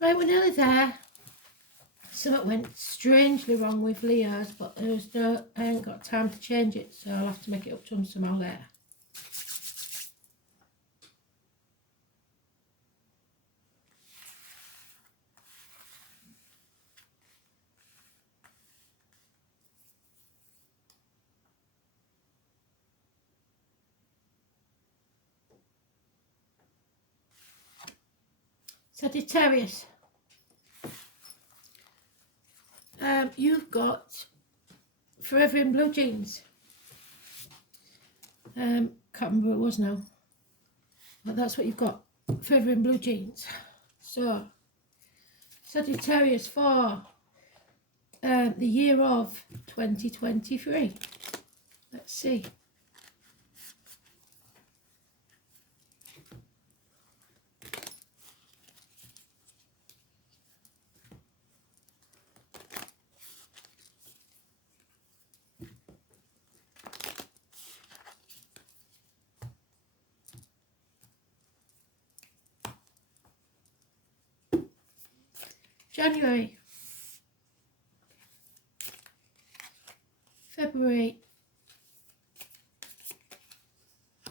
Right, we're nearly there. Something went strangely wrong with Leo's, but I ain't got time to change it, so I'll have to make it up to him somehow later. Sagittarius, you've got Forever in Blue Jeans. Can't remember what it was now, but that's what you've got, Forever in Blue Jeans. So, Sagittarius for the year of 2023. Let's see. January, February,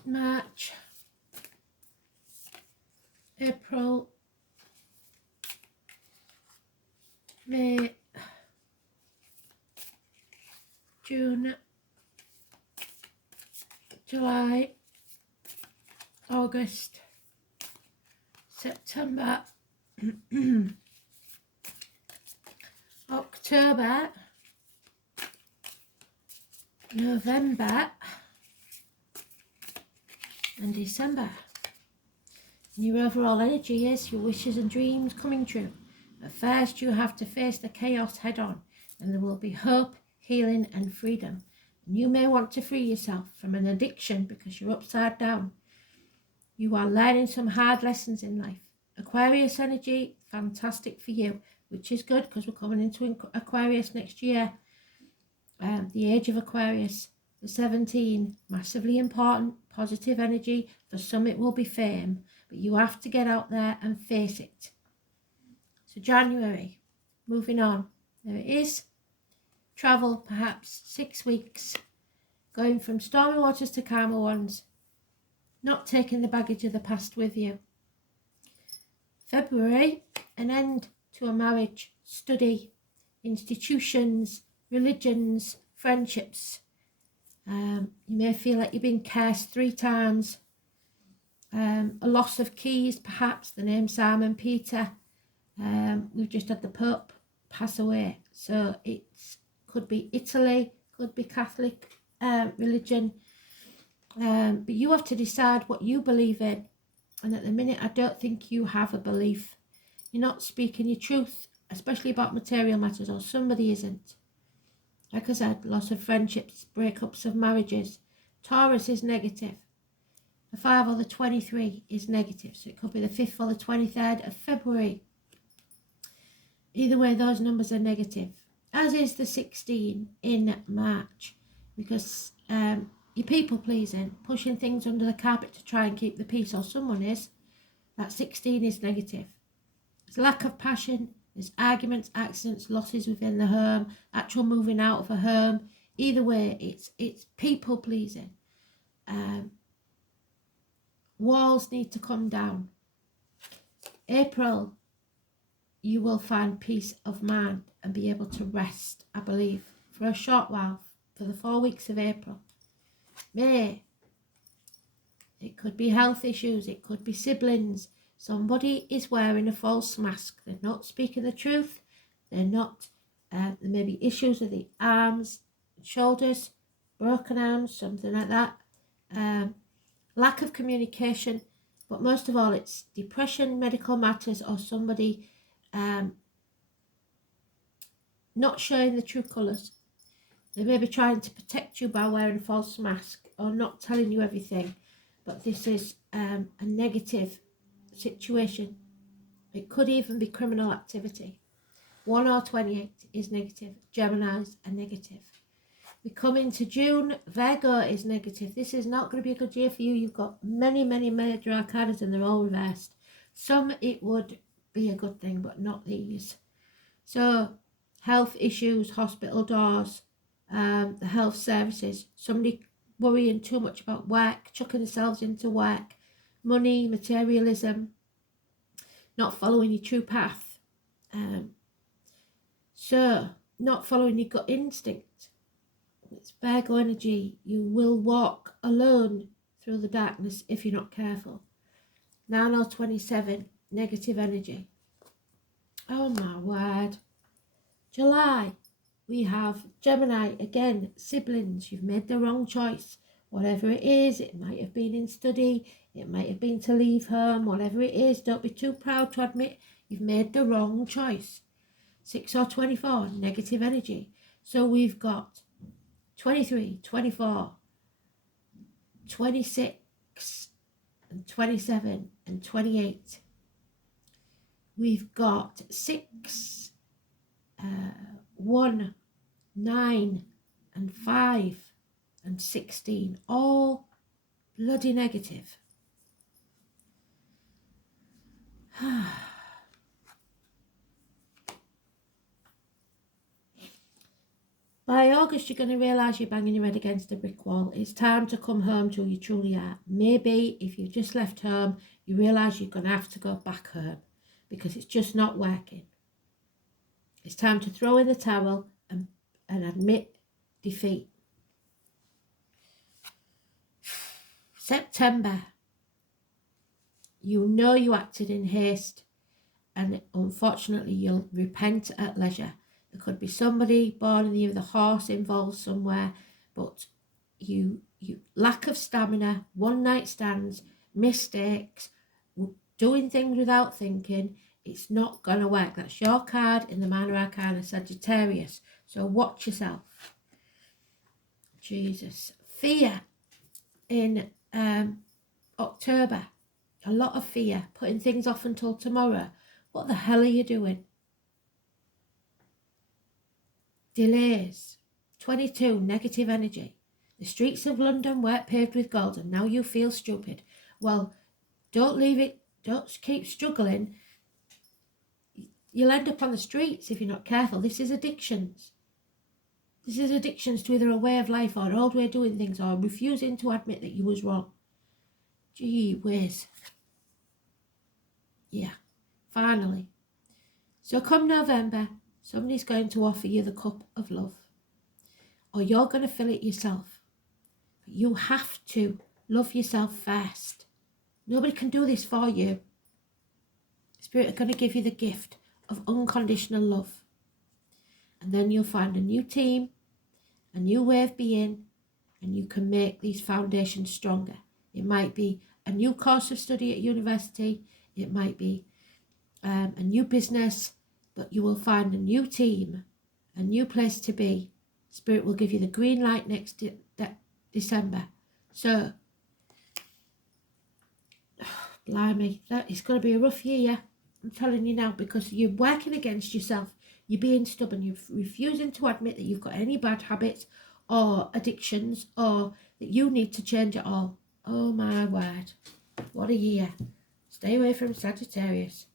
March, April, May, June, July, August, September, October, November, and December. And your overall energy is your wishes and dreams coming true. At first, you have to face the chaos head on, and there will be hope, healing, and freedom. And you may want to free yourself from an addiction because you're upside down. You are learning some hard lessons in life. Aquarius energy, fantastic for you, which is good because we're coming into Aquarius next year. The age of Aquarius, the 17, massively important, positive energy. For some it will be fame, but you have to get out there and face it. So January, moving on. There it is. Travel, perhaps 6 weeks, going from stormy waters to calmer ones, not taking the baggage of the past with you. February, an end to a marriage, study, institutions, religions, friendships. You may feel like you've been cursed 3 times. A loss of keys, perhaps, the name Simon Peter. We've just had the Pope pass away. So it could be Italy, could be Catholic religion. But you have to decide what you believe in. And at the minute, I don't think you have a belief. You're not speaking your truth, especially about material matters, or somebody isn't. Like I said, loss of friendships, breakups of marriages. Taurus is negative. The 5 or the 23 is negative. So it could be the 5th or the 23rd of February. Either way, those numbers are negative. As is the 16 in March. Because you're people pleasing, pushing things under the carpet to try and keep the peace, or someone is. That 16 is negative. There's lack of passion. There's arguments, accidents, losses within the home, actual moving out of a home. Either way, it's people pleasing. Walls need to come down. April, you will find peace of mind and be able to rest, I believe, for a short while, for the 4 weeks of April. May, it could be health issues, it could be siblings. Somebody is wearing a false mask. They're not speaking the truth. They're not, there may be issues with the arms, shoulders, broken arms, something like that. Lack of communication, but most of all it's depression, medical matters, or somebody not showing the true colours. They may be trying to protect you by wearing a false mask or not telling you everything, but this is a negative situation. It could even be criminal activity. 1 or 28 is negative. Geminis are negative. We come into June. Virgo is negative. This is not going to be a good year for you. You've got many, many major arcanas and they're all reversed. Some it would be a good thing, but not these. So health issues, hospital doors, the health services, somebody worrying too much about work, chucking themselves into work, money, materialism, not following your true path. So not following your gut instinct. It's Virgo energy. You will walk alone through the darkness if you're not careful. 9/27, negative energy. Oh my word. July, we have Gemini again, siblings. You've made the wrong choice. Whatever it is, it might have been in study, it might have been to leave home, whatever it is, don't be too proud to admit you've made the wrong choice. 6/24, negative energy. So we've got 23, 24, 26, and 27, and 28. We've got 6, 1, 9, and 5, and 16. All bloody negative. By August, you're going to realise you're banging your head against a brick wall. It's time to come home to who you truly are. Maybe if you've just left home, you realise you're going to have to go back home because it's just not working. It's time to throw in the towel and admit defeat. September, you know you acted in haste and unfortunately you'll repent at leisure. There could be somebody born in the year of the horse involved somewhere, but you lack of stamina, one night stands, mistakes, doing things without thinking, it's not going to work. That's your card in the minor arcana Sagittarius. So watch yourself. Jesus. Fear in October. A lot of fear, putting things off until tomorrow. What the hell are you doing? Delays. 22, negative energy. The streets of London weren't paved with gold and now you feel stupid. Well, don't leave it, don't keep struggling. You'll end up on the streets if you're not careful. This is addictions. This is addictions to either a way of life or an old way of doing things or refusing to admit that you was wrong. Gee whiz. Yeah, finally. So come November, somebody's going to offer you the cup of love. Or you're going to fill it yourself. But you have to love yourself first. Nobody can do this for you. Spirit are going to give you the gift of unconditional love. And then you'll find a new team, a new way of being, and you can make these foundations stronger. It might be a new course of study at university. It might be a new business, but you will find a new team, a new place to be. Spirit will give you the green light next December. So, blimey, it's going to be a rough year. I'm telling you now, because you're working against yourself. You're being stubborn. You're refusing to admit that you've got any bad habits or addictions or that you need to change it all. Oh my word. What a year. Stay away from Sagittarius.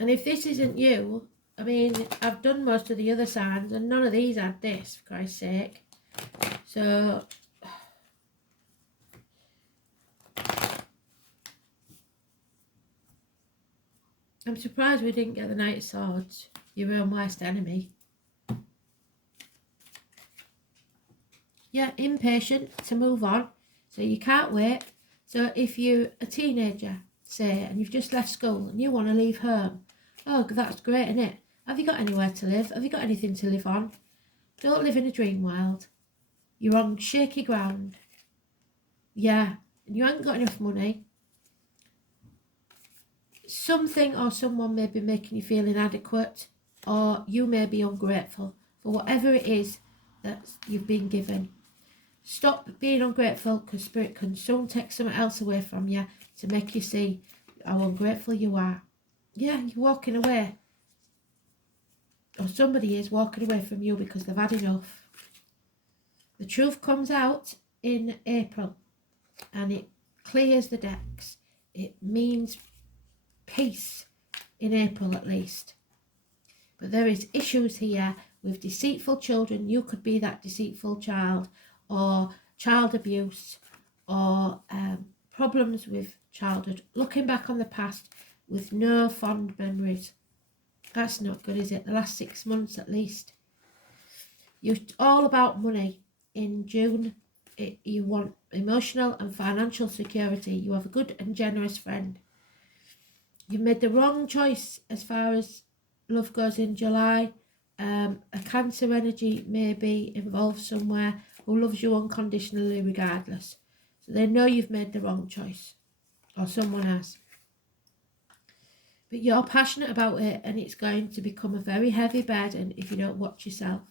And if this isn't you, I mean, I've done most of the other signs and none of these had this, for Christ's sake. So, I'm surprised we didn't get the Knight of Swords, your own worst enemy. Yeah, impatient to move on, so you can't wait. So if you're a teenager, say, and you've just left school and you want to leave home, oh, that's great, isn't it? Have you got anywhere to live? Have you got anything to live on? Don't live in a dream world. You're on shaky ground. Yeah, and you haven't got enough money. Something or someone may be making you feel inadequate, or you may be ungrateful for whatever it is that you've been given. Stop being ungrateful, because Spirit can soon take something else away from you to make you see how ungrateful you are. Yeah, you're walking away. Or somebody is walking away from you because they've had enough. The truth comes out in April and it clears the decks. It means peace in April at least. But there is issues here with deceitful children. You could be that deceitful child, or child abuse, or problems with childhood. Looking back on the past with no fond memories. That's not good, is it? The last 6 months at least. You're all about money in June. You want emotional and financial security. You have a good and generous friend. You've made the wrong choice as far as love goes in July. A Cancer energy may be involved somewhere who loves you unconditionally regardless. So they know you've made the wrong choice, or someone has. But you're passionate about it, and it's going to become a very heavy burden if you don't watch yourself.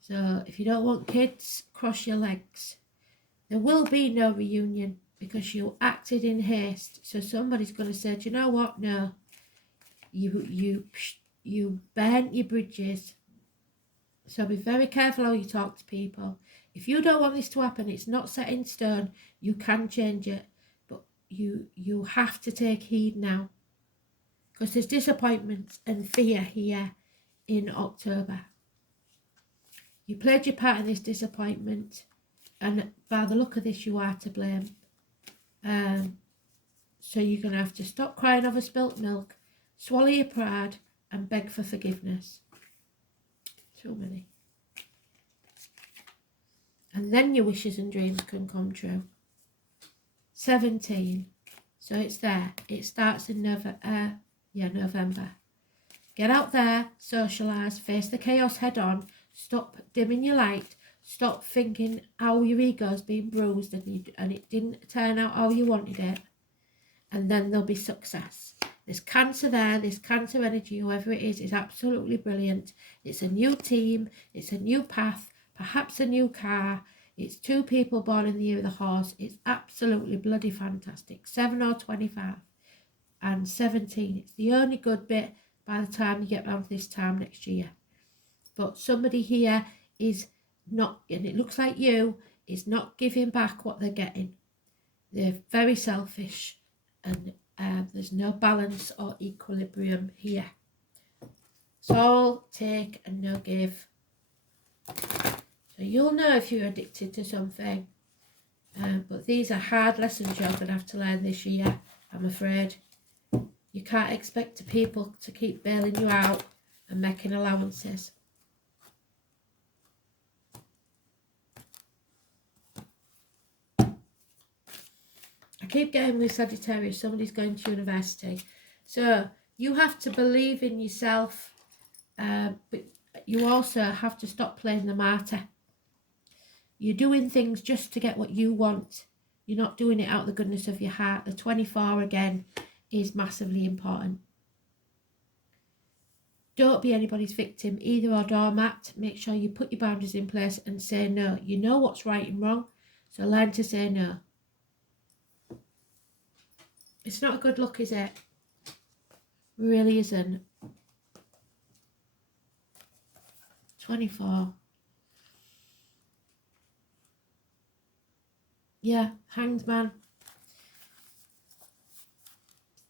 So if you don't want kids, cross your legs. There will be no reunion because you acted in haste. So somebody's going to say, do you know what? No. You burnt your bridges. So be very careful how you talk to people. If you don't want this to happen, it's not set in stone. You can change it. But you have to take heed now. Because there's disappointment and fear here in October. You played your part in this disappointment, and by the look of this, you are to blame. So you're going to have to stop crying over spilt milk, swallow your pride, and beg for forgiveness. Too many. And then your wishes and dreams can come true. 17. So it's there. It starts in November. Get out there, socialise, face the chaos head on. Stop dimming your light. Stop thinking how your ego's been bruised and it didn't turn out how you wanted it. And then there'll be success. There's Cancer there. This Cancer energy, whoever it is absolutely brilliant. It's a new team. It's a new path. Perhaps a new car. It's 2 people born in the year of the horse. It's absolutely bloody fantastic. 7 or 25. And 17. It's the only good bit by the time you get round to this time next year. But somebody here is not, and it looks like you, is not giving back what they're getting. They're very selfish, and there's no balance or equilibrium here. It's all take and no give. So you'll know if you're addicted to something. But these are hard lessons you're going to have to learn this year, I'm afraid. You can't expect the people to keep bailing you out and making allowances. I keep getting with Sagittarius, somebody's going to university. So you have to believe in yourself, but you also have to stop playing the martyr. You're doing things just to get what you want. You're not doing it out of the goodness of your heart. The 24 again is massively important. Don't be anybody's victim, either, or doormat. Make sure you put your boundaries in place and say no. You know what's right and wrong, so learn to say no. It's not a good look, is it? Really isn't. 24. Yeah, Hanged Man.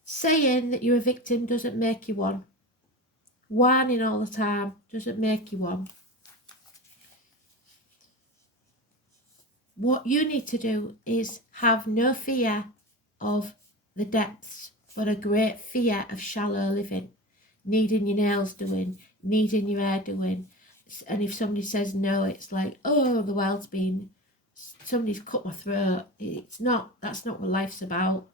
Saying that you're a victim doesn't make you one. Whining all the time doesn't make you one. What you need to do is have no fear of the depths, but a great fear of shallow living. Needing your nails doing, needing your hair doing. And if somebody says no, it's like, oh, the world's been, somebody's cut my throat. It's not, that's not what life's about.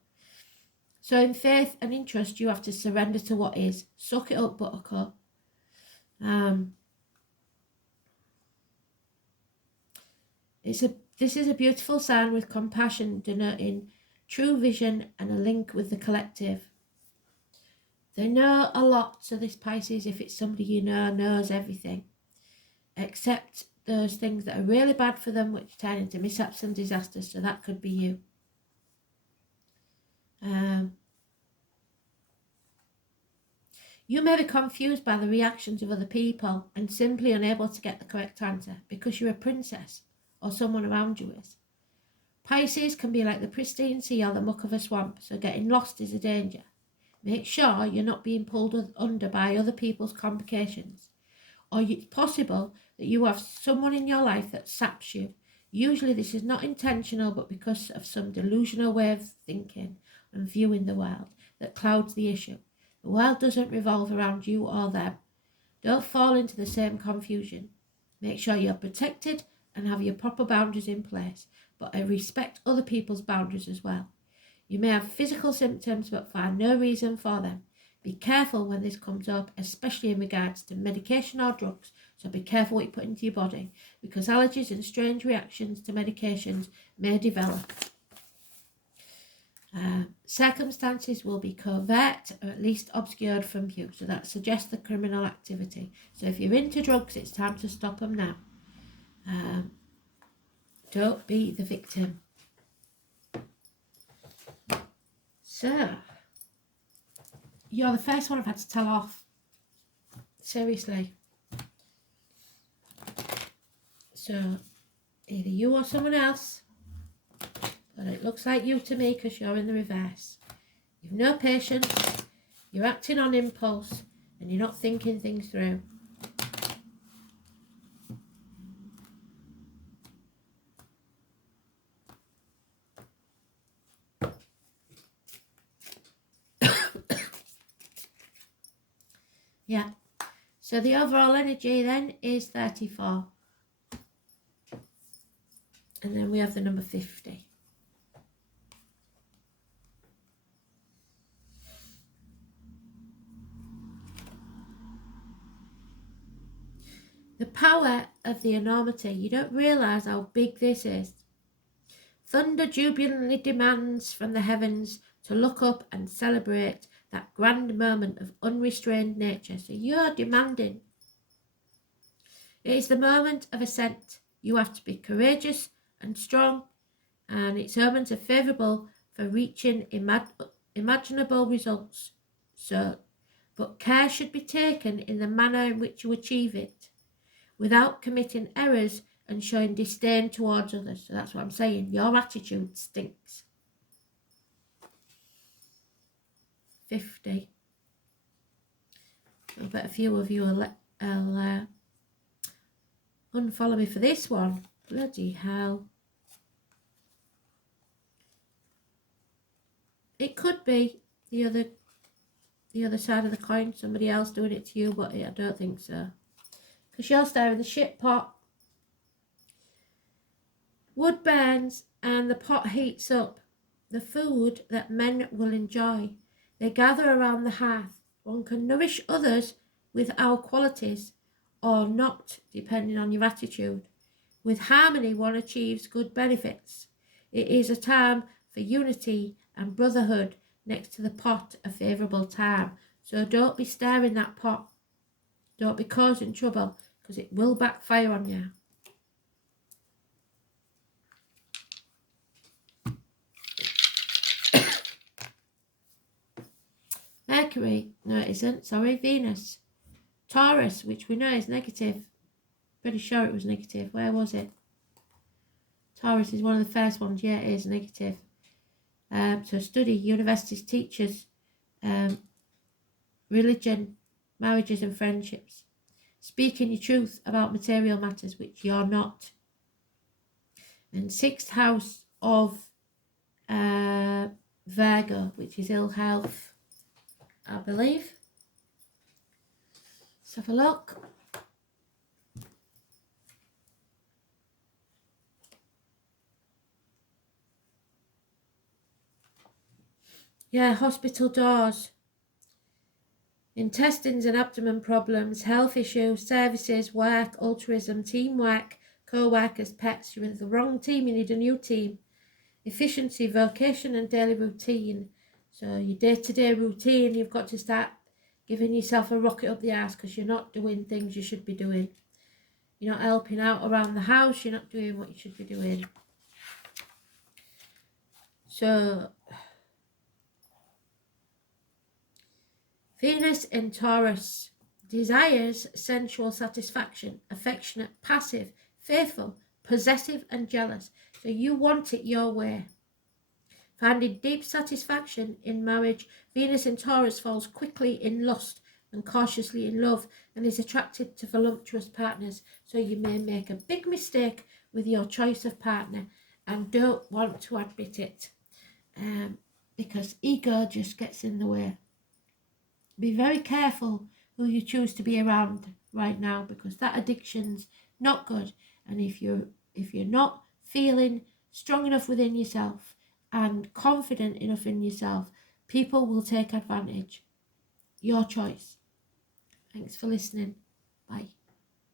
So in faith and in trust, you have to surrender to what is. Suck it up, buttercup. This is a beautiful sign with compassion, denoting true vision and a link with the collective. They know a lot, so this Pisces, if it's somebody you know, knows everything. Except those things that are really bad for them, which turn into mishaps and disasters, so that could be you. You may be confused by the reactions of other people and simply unable to get the correct answer because you're a princess or someone around you is. Pisces can be like the pristine sea or the muck of a swamp, so getting lost is a danger. Make sure you're not being pulled under by other people's complications. Or it's possible that you have someone in your life that saps you. Usually this is not intentional, but because of some delusional way of thinking and viewing the world that clouds the issue. The world doesn't revolve around you or them. Don't fall into the same confusion. Make sure you're protected and have your proper boundaries in place, but I respect other people's boundaries as well. You may have physical symptoms but find no reason for them. Be careful when this comes up, especially in regards to medication or drugs, so be careful what you put into your body, because allergies and strange reactions to medications may develop. Circumstances will be covert or at least obscured from view, so that suggests the criminal activity. So if you're into drugs, it's time to stop them now. Don't be the victim. So, you're the first one I've had to tell off. Seriously. So, either you or someone else. But it looks like you to me because you're in the reverse. You've no patience, you're acting on impulse, and you're not thinking things through. Yeah. So the overall energy then is 34. And then we have the number 50. The power of the enormity. You don't realise how big this is. Thunder jubilantly demands from the heavens to look up and celebrate that grand moment of unrestrained nature. So you're demanding. It is the moment of ascent. You have to be courageous and strong, and its omens are favourable for reaching imaginable results. So, but care should be taken in the manner in which you achieve it, without committing errors and showing disdain towards others. So that's what I'm saying. Your attitude stinks. 50. I bet a few of you will unfollow me for this one. Bloody hell. It could be the other side of the coin, somebody else doing it to you, but I don't think so. Because you're stirring the shit pot. Wood burns and the pot heats up. The food that men will enjoy. They gather around the hearth. One can nourish others with our qualities or not, depending on your attitude. With harmony, one achieves good benefits. It is a time for unity and brotherhood. Next to the pot, a favourable time. So don't be stirring that pot. Don't be causing trouble, because it will backfire on you. Mercury, no it isn't, sorry, Venus. Taurus, which we know is negative. Pretty sure it was negative. Where was it? Taurus is one of the first ones. Yeah, it is negative. So study, universities, teachers, religion, marriages and friendships. Speaking your truth about material matters, which you're not. And 6th house of Virgo, which is ill health, I believe. Let's have a look. Yeah, hospital doors. Intestines and abdomen problems, health issues, services, work, altruism, teamwork, co-workers, pets. You're in the wrong team, you need a new team. Efficiency, vocation and daily routine. So your day-to-day routine, you've got to start giving yourself a rocket up the arse because you're not doing things you should be doing. You're not helping out around the house, you're not doing what you should be doing. So Venus in Taurus desires sensual satisfaction, affectionate, passive, faithful, possessive and jealous. So you want it your way. Finding deep satisfaction in marriage, Venus in Taurus falls quickly in lust and cautiously in love and is attracted to voluptuous partners. So you may make a big mistake with your choice of partner and don't want to admit it because ego just gets in the way. Be very careful who you choose to be around right now, because that addiction's not good. And if you're not feeling strong enough within yourself and confident enough in yourself, people will take advantage. Your choice. Thanks for listening. Bye.